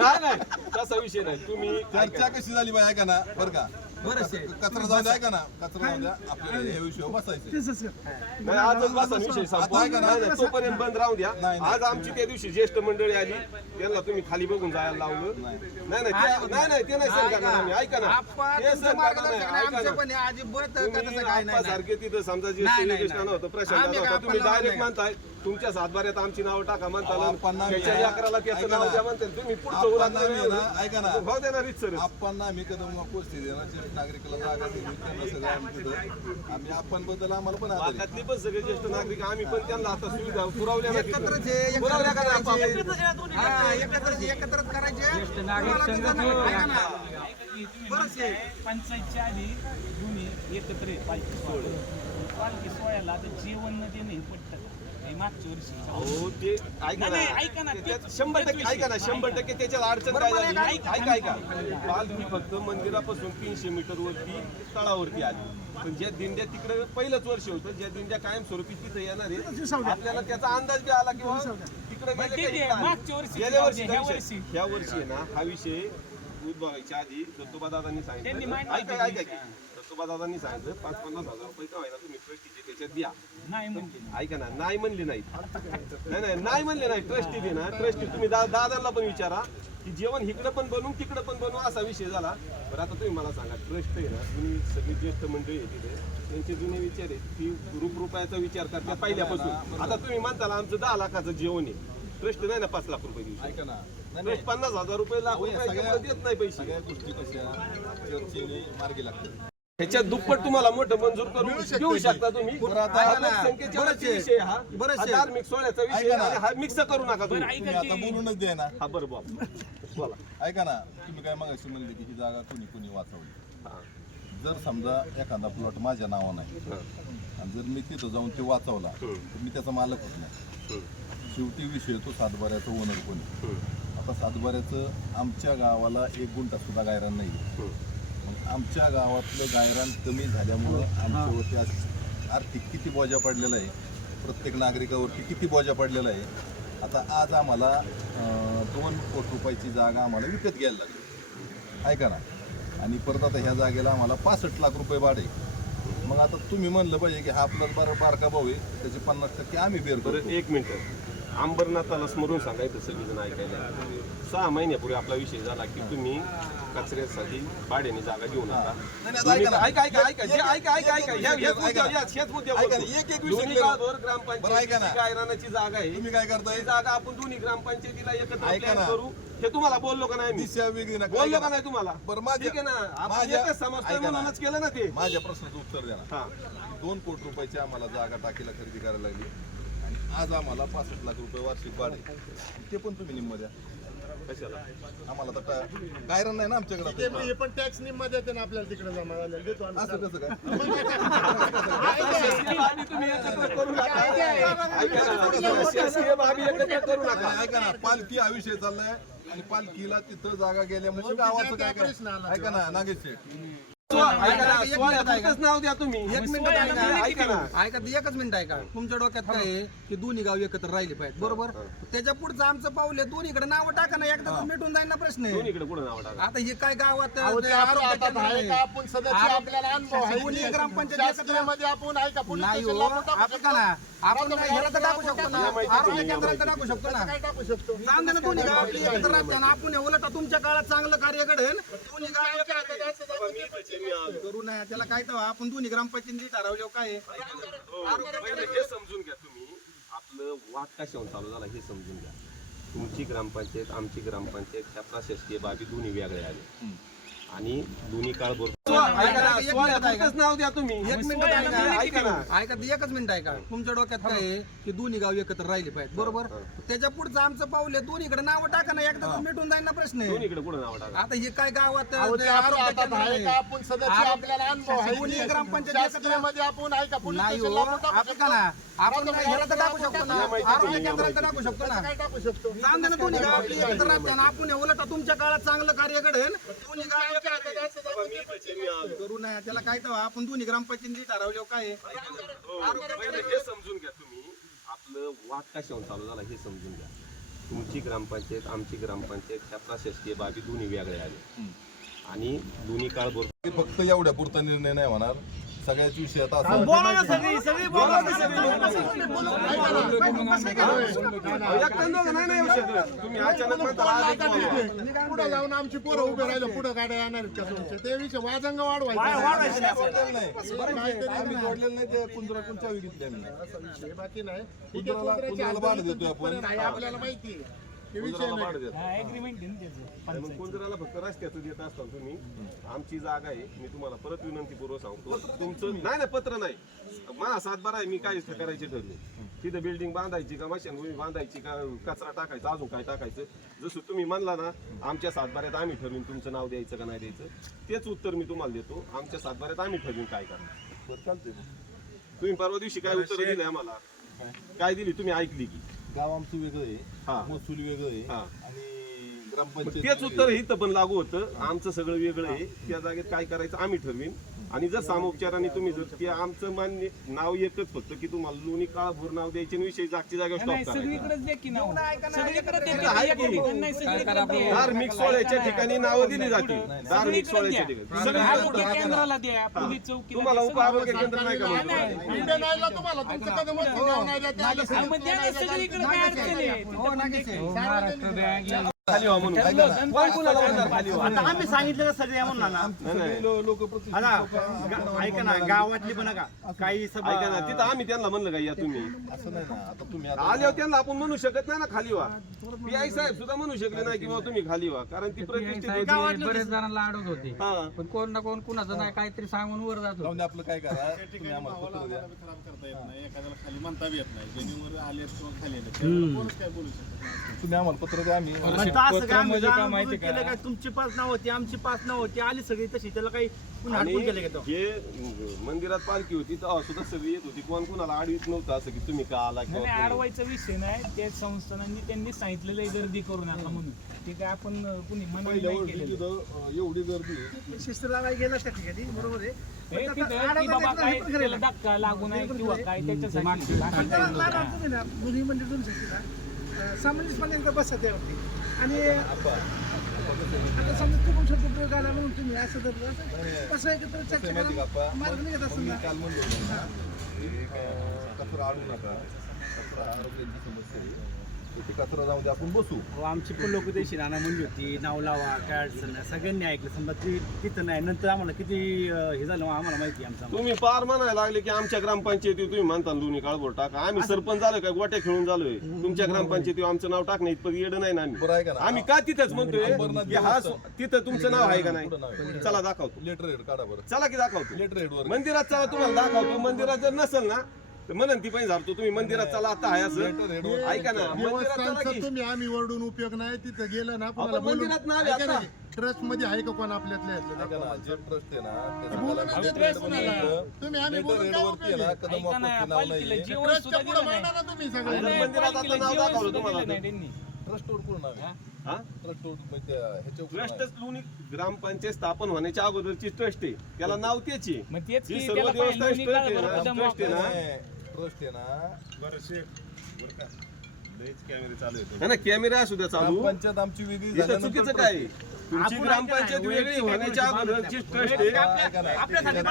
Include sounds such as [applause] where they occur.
नाही नाही. तसा विषय नाही. तुम्ही चर्चा कशी झाली बाय ऐका ना बरं का? बरं शेठ. कचरा जाऊ द्या ऐका ना. कचरा जाऊ द्या. आपल्याला हे विषय बसायचे. नाही, आजच बसा विषय संपवा. आता ऐका ना. नाही, नाही, तोपर्यंत बंद राहू द्या. नाही, नाही. आज आमची त्या दिवशी ज्येष्ठ मंडळी आली. त्यांना तुम्ही खाली बघून जायला लावलं. नाही. नाही ते- नाही नाही ते नाही सण करणार आम्ही. ऐका ना. आपण ते तुमचं सण करणार नाही. मार्गदर्शन ऐका आमचं ना. पण आहे. अजिबात का तुम्ही तसं काय नाही, नाही. सारखे तिथं समजा जे नाही, नाही, नाही. होतं प्रशांत आम्ही होतं. काय तुम्ही आपण डायरेक्ट म्हणताय. तुमच्या सातबाऱ्यात आमची नावं टाका म्हणता आपण नाही. त्याच्या अकराला त्याचं ऐका नाव ना. द्या म्हणते तुम्ही पुढचं ऐका ना. भाव देणार सर आपण आम्ही कदम पोचते देणार ज्येष्ठ नागरिकाला जागा सगळं आम्ही आपण बद्दल आम्हाला पण. भागातली पण सगळे ज्येष्ठ नागरिक आम्ही पण त्यांना आता सुविधा पुरवल्या? करायचे. हा, शेठ. पंचायतच्या आधी दोन्ही एकत्र पालखी सोहळा पालखी सोहळ्याला आता जेवण न देणे पटतं का? मागच्या वर्षी. हो ते ऐका नाही, नाही, ऐका ना ना. त्यात शंभर टक्के ऐका ना शंभर टक्के त्याच्यात अडचण काय बरोबर आहे झाली? का? ऐका ऐका. पालखी फक्त मंदिरापासून तीनशे मीटर वरती तळावरती आली. पण ज्या दिंड्या तिकडे पहिलंच वर्ष होतं ज्या दिंड्या कायमस्वरूपी तिथे येणार आहे आपल्याला त्याचा अंदाज बी आला किंवा तिकडे गेले ठीक का आहे, इकडे मागच्या आले. वर्षी गेल्या वर्षी ह्या विषय- वर्षी. ह्या वर्षी आहे ना हा विषय उद्भवायच्या आधी दत्तोबा दादांनी त्यांनी सांगितलं मांडलं ऐका ऐका की. दत्तोबा दादांनी सांगितलं पाच पन्नास हजार रुपये का व्हायला तुम्ही ट्रस्टीचे त्याच्यात द्या. ऐका ना नाही म्हणले नाही. नाही नाही नाही म्हणले नाही. ट्रस्टी दे ना ट्रस्टी तुम्ही दा- दादांना पण विचारा की जेवण इकडं पण बनवू तिकडं पण बनवू असा विषय झाला. बरं आता तुम्ही मला सांगा ट्रस्ट आहे ना? तुम्ही सगळी ज्येष्ठ मंडळी आहे तिथे. त्यांचे जुने विचार आहेत. की रुप रुपयाचा विचार करतात पहिल्यापासून. आता तुम्ही म्हणताला आमचं दहा लाखाचं जेवण आहे. ट्रस्ट नाही ना पाच लाख रुपये देऊ ऐका ना. नाही, ट्रस्ट पन्नास हजार रुपये लाख रुपये देत नाही पैसे. गोष्टी कशा? चर्चेने मार्गी लागतात. ह्याच्यात दुप्पट तुम्हाला मोठं मंजूर करून देऊ शकता तुम्ही हा विषय हा हा. धार्मिक सोहळ्याचा विषय हा मिक्स करू नका तुम्ही तुम्ही आता बोलूनच द्या ना हा बरं बुवा. बोला ऐका ना तुम्ही काय मगाशी म्हणले की ही जागा कुणी कुणी वाचवली. जर समजा एखादा प्लॉट माझ्या नावानं आहे हा. आणि जर मी तिथं जाऊन ते वाचवला. तर मी त्याचा मालक होत नाही. शेवटी विषय तो सातबाऱ्याचा ओनर कोणी. आता सातबाऱ्याचं आमच्या गावाला एक गुंठा सुद्धा गायरान नाही. मग आमच्या गावातलं गायरान कमी झाल्यामुळं आमच्यावरती आज आर्थिक किती बोजा पडलेला आहे. प्रत्येक नागरिकावरती किती बोजा पडलेला आहे. आता आज आम्हाला दोन कोटी रुपयाची जागा आम्हाला विकत घ्यायला लागली. ऐका ना आणि परत आता ह्या जागेला आम्हाला पासष्ट लाख रुपये भाडे मग आता तुम्ही म्हणलं पाहिजे की हा आपला बार बारका भाऊ आहे त्याचे पन्नास टक्के आम्ही बेर बरं करतो. एक मिनिट. अंबरनाथाला स्मरून सांगायचं सगळेजण ऐकायला. सहा महिन्यापूर्वी आपला विषय झाला की तुम्ही कचऱ्यासाठी भाड्याने जागा घेऊ नका. नाही, आता ऐका. ऐका ऐका जे एक- ऐका ऐका एक- ऐका. एक- ह्या- एक- ह्याच ऐका मुद्द्यावर- ना. ह्याच- ह्याच मुद्द्यावर ऐका ना, बोलतो. एक- एक विषय दोन्ही clear गावावर बरं, ऐका ग्रामपंचायतीची ना. गायरानाची जागा आहे. तुम्ही काय करताय? जागा आपण दोन्ही ग्रामपंचायतीला एकत्र ऐका plan ना. करू. हे तुम्हाला बोललो का नाही मी? दिशा वेगळी ना बोललो का नाही तुम्हाला? बरं, माझ्या- ठीक आहे ना. आपण माझ्या- एकच समजतोय ऐका ना. म्हणूनच केलं ना ते. माझ्या प्रश्नाचं उत्तर द्या ना. हा. दोन कोटी रुपयाची आम्हाला जागा टाकीला खरेदी करायला लागली. आज आम्हाला पासष्ट लाख रुपये वार्षिक भाडे ते पण तुम्ही निम्म द्या. कशाला? आम्हाला तर टा- गायरन नाही ना आमच्याकडे ते पण- हे पण टॅक्स निम्मा देते ना आपल्याला तिकडे जमा झालेला देतो आम्ही. असं कसं काय? [laughs] शासकीय बाबी तुम्ही एकत्र करू नका ऐका ना शासकीय बाबी एकत्र करू नका. नाही, ऐका ना पालखी हा विषय चाललाय आणि पालखीला तिथं जागा गेल्यामुळे गावाचं काय काय ऐका ना नागेश शेठ. नाव द्या तुम्ही. एक मिनिट ऐका ऐका ना. ऐका एकच मिनिट ऐका. तुमच्या डोक्यात काय आहे की दोन्ही गाव एकत्र राहिले पाहिजे बरोबर? त्याच्या पुढचं आमचं पाऊल आहे दोन्हीकडे नाव टाका ना एकदा मिटून जाईल ना प्रश्न आहे. दोन्हीकडे कुठं नाव टाका? आता हे काय गावात आपण सदस्य आपल्याला दोन्ही ग्रामपंचायत आपण आहे का? पोलीस नाही हो ना आपण ह्याला तर टाकू शकतो ना. आरोग्य केंद्रात तर. टाकू शकतो ना. काय टाकू शकतो? सांग ना दोन्ही गाव आपली एकत्र राहतात आपण हे उलट तुमच्या काळात चांगलं कार्य घडेल दोन्ही गाव एकत्र करू नये त्याला काय तर आपण दोन्ही ग्रामपंचायती ठरवले काय आहे? हे समजून घ्या तुम्ही. आपलं वाद कशावर चालू झाला हे समजून घ्या. तुमची ग्रामपंचायत आमची ग्रामपंचायत ह्या प्रशासकीय बाबी दोन्ही वेगळ्या आल्या आणि दोन्ही काळ बरोबर ऐका ऐका. एकच नाव द्या तुम्ही. एक मिनिट ऐका ऐका ना. ऐका ते एकच मिनिट ऐका. तुमच्या डोक्यात काय आहे की दोन्ही गाव एकत्र राहिले पाहिजे बरोबर? त्याच्या पुढचं आमचं पाऊल आहे दोन्हीकडे नाव टाका ना एकदा मिटून जाईल ना प्रश्न आहे. दोन्हीकडे कुठं नाव टाका? आता हे काय गावात आपण सदस्य आपल्याला अनुभव ग्रामपंचायत आपण आहे का पोलीस नाही हो आपण ना तर टाकू शकतो ना. केंद्रात टाकू शकतो ना. काय टाकू शकतो? ना दोन्ही गाव आपली एकत्र आपण उलट तुमच्या काळात चांगलं कार्य घडेल दोन्ही गाव एकत्र करू नये. त्याला काय तर आपण दोन्ही ग्रामपंचायती ठरवले काय आहे? हो, पहिले हे समजून घ्या तुम्ही. आपलं वाद कशावर चालू झाला हे समजून घ्या. तुमची ग्रामपंचायत आमची ग्रामपंचायत ह्या प्रशासकीय बाबी दोन्ही वेगळ्या आल्या आणि दोन्ही काळभोर ते फक्त एवढ्या पुरता निर्णय नाही होणार. सगळ्याच विषय आता असं बोला ना सगळी सगळी बोला ना. एकट्यानं नाही ना येऊ शकत. तुम्ही अचानक म्हणता आज एक बोलवा. पुढे जाऊन आमची पोरं उभे राहिलं पुढे गाड्या येणार आहेत का तुमचे ते विषय वाजंग वाढवायचे. वाढवायचे नाही. जोडलेलं नाही. आम्ही जोडलेलं नाही ते कुंजरा कोण चावी घेतली आम्ही असा विषय बाकी नाही. ठीक आहे, कुंजराला- कुत्र्याची कुंजराला हात बांध धरून देतोय आपण. तिथपर्यंत आहे, आपल्याला माहिती आहे. हे विषय कुंजराला नाही. भाडं देतो. ऍग्रीमेंट आहे ना त्याचं आणि मग कुंजराला फक्त रस्त्याचं देत असता तुम्ही आमची जागा आहे मी तुम्हाला परत विनंतीपूर्वक सांगतो तुमचं नाही नाही पत्र नाही. मला सातबारा आहे मी काय इथं करायचे ठरले तिथं बिल्डिंग बांधायची का मशानभूमी बांधायची का कचरा टाकायचा अजून काय टाकायचं? जसं तुम्ही म्हणला ना आमच्या सातबाऱ्यात आम्ही ठरवून तुमचं नाव द्यायचं का नाही द्यायचं तेच उत्तर मी तुम्हाला देतो. आमच्या सातबाऱ्यात आम्ही ठरवून काय करणार. तुम्ही परवा दिवशी काय उत्तर दिले आम्हाला? काय दिली? तुम्ही ऐकली की. गाव आमचं वेगळं हा. आहे महसूल वेगळं आहे हा. आणि मग तेच उत्तर इथं पण लागू होतं. आमचं सगळं वेगळं आहे. त्या जागेत काय करायचं आम्ही ठरवीन. आणि जर सामोपचाराने तुम्ही जर ते आमचं मान्य नाव एकच फक्त की तुम्हाला लोणी काळभोर नाव द्यायचे आणि विषय जागच्या जागेवर नाही स्टॉप करायचा की नाव. सगळीकडे आहे की? नाही? सगळीकडे. धार्मिक सोहळ्याच्या ठिकाणी नावं दिली जातील. धार्मिक सोहळ्याच्या. ठिकाणी. सगळीकडे आरोग्य पुढं. केंद्राला द्या. पोलीस चौकीला तुम्हाला द्या, उप आरोग्य केंद्र नाही का नाही, म्हणतो? नाही. इंडियन ऑइलला तुम्हाला. तुमचं कदम वरती नाव नाही द्या, त्याला मग द्या ना सगळीकडे काय अडचण आहे तिथं पण दे की. खाली व्हा म्हणून. कोण कुणाला म्हणणार खाली व्हा? आता आम्ही सांगितलं का सगळे म्हणून ना नाही, नाही. लोक प्रतिष्ठित आता गा- ऐका ना गावातली पण का? काही सभा ऐका ना तिथं आम्ही त्यांना म्हणलं का या तुम्ही? असं नाही ना आता तुम्ही आता आल्यावर त्यांना आपण म्हणू शकत नाही ना खाली व्हा. पी आय साहेब सुद्धा म्हणू शकले नाही की बाबा तुम्ही खाली व्हा कारण ती प्रतिष्ठित होती. बरेच जणांना अडवत होते. हा. पण कोण ना कोण कुणाचं नाही काहीतरी सांगून वर जातो जाऊन दे, आपलं काय करा. तुम्ही आम्हाला पत्र द्या. खराब करता येत नाही. एखाद्याला खाली म्हणता बी येत नाही. जेणेवर आले किंवा खाली आले त्यावेळेला कोणच काय बोलू शकत नाही. तुम्ही आम्हाला पत्र द्या आम्ही म्हणतं असं काय आम्ही जाणून केलं काय तुमची पाच नाव होती आमची पाच नाव होती. आली सगळी तशी त्याला काही पुन्हा आणि हटकून केलं का तो? जे मंदिरात पालखी होती तेव्हा सुद्धा सगळी येत होती. कोण कोणाला आडवीत नव्हतं असं की तुम्ही का आला नाही, किंवा नाही, कोणी. अडवायचा विषय नाही. त्या संस्थानांनी त्यांनी सांगितलेलं आहे गर्दी करू नका म्हणून. ते काय आपण अं, कुणी मनाई पहिल्या नाही वर्षी केलेलं. तिथं अं, एवढी गर्दी आहे. शिस्त लावायला गेलं त्या ठिकाणी बरोबर आहे. हे तिथं की बाबा काय त्याला धक्का लागू नये किंवा काय त्याच्यासाठी दोन्ही मंदिर दोन सामंजस्यपणे एकदा बसा त्यावरती आणि आता समजा चुकून छोटे प्रयोग आला म्हणून तुम्ही असं जर असं कसं एकत्र चर्चा करा? मार्ग निघत मग असेल मी ना काल म्हणलो होतो ना, एक, अं, कचरा आणू नका. कचरा आरोग्याची समस्या आहे ते कचरा जाऊन दे आपण बसू. हो, आमची पण लोक देशी नाना म्हणली होती नाव लावा काय अडचण नाही सगळ्यांनी ऐकलं समजा ती तिथं नाही नंतर आम्हाला किती अं, हे झालं आम्हाला माहिती आहे आमचं तुम्ही पार म्हणायला लागले की आमच्या ग्रामपंचायतीत तुम्ही म्हणता ना दोन्ही काळभोर टाका. आम्ही सरपंच झालो काय गोट्या खेळून झालोय. तुमच्या ग्रामपंचायतीवर आमचं नाव टाकणं इतपत येडं नाही ना बरं आहे का आम्ही ना? आम्ही का तिथंच म्हणतोय अंबरनाथ की हा सो- तिथं तुमचं नाव आहे का पुढं नाव नाही आहे. चला दाखवतो. लेटर हेड काढा बरं. चला की दाखवतो. लेटर हेड वर मंदिरात चला तुम्हाला दाखवतो. मंदिरात जर नसेल ना तर म्हणन ती पण झाडतो तुम्ही मंदिरात चला आता आहे असं ऐका ना मंदिरात चला देवस्थानचं की तुम्ही आम्ही ओरडून उपयोग नाही तिथं गेलं ना आपण मंदिरात आता. ट्रस्टमध्ये आहे का कोण आपल्यातल्या यातलं? ऐका ना, जे ट्रस्ट आहे ना ते बोलू सांगायला नका letter trust head नाही. बनवलं. तुम्ही आम्ही letter बोलून head काय वरती आहे उपयोग ना आहे? कदम ऐका ना, वापरते नाव पालखीला नाही जेवण ट्रस्टच्या सुद्धा पुढं दिलं नाही. मांडा ना तुम्ही आणि सगळे मग मंदिरात आता पालखीला नाव जेवण दाखवलं सुद्धा तुम्हाला दिलं नाही त्यांनी. ट्रस्ट वर पूर्ण नाव आहे हा ट्रस्ट वर म्हणजे ह्याच्या वर नाव आहे. ट्रस्टच लोणी ग्रामपंचायत स्थापन होण्याच्या अगोदरची ट्रस्ट आहे त्याला नाव मग तेच की सर्व त्याला देवस्थान ट्रस्ट आहे काळभोर ना, कदम ट्रस्ट आहे ना नाही, आहे ना ना कॅमेरा असू द्या चालू. ग्रामपंचायत आमची वेगळी इथं चुकीचं काय आहे. तुमची ग्रामपंचायत वेगळी होण्याच्या काय अगोदरची ट्रस्ट आहे. ऐका ना, आपल्यासाठी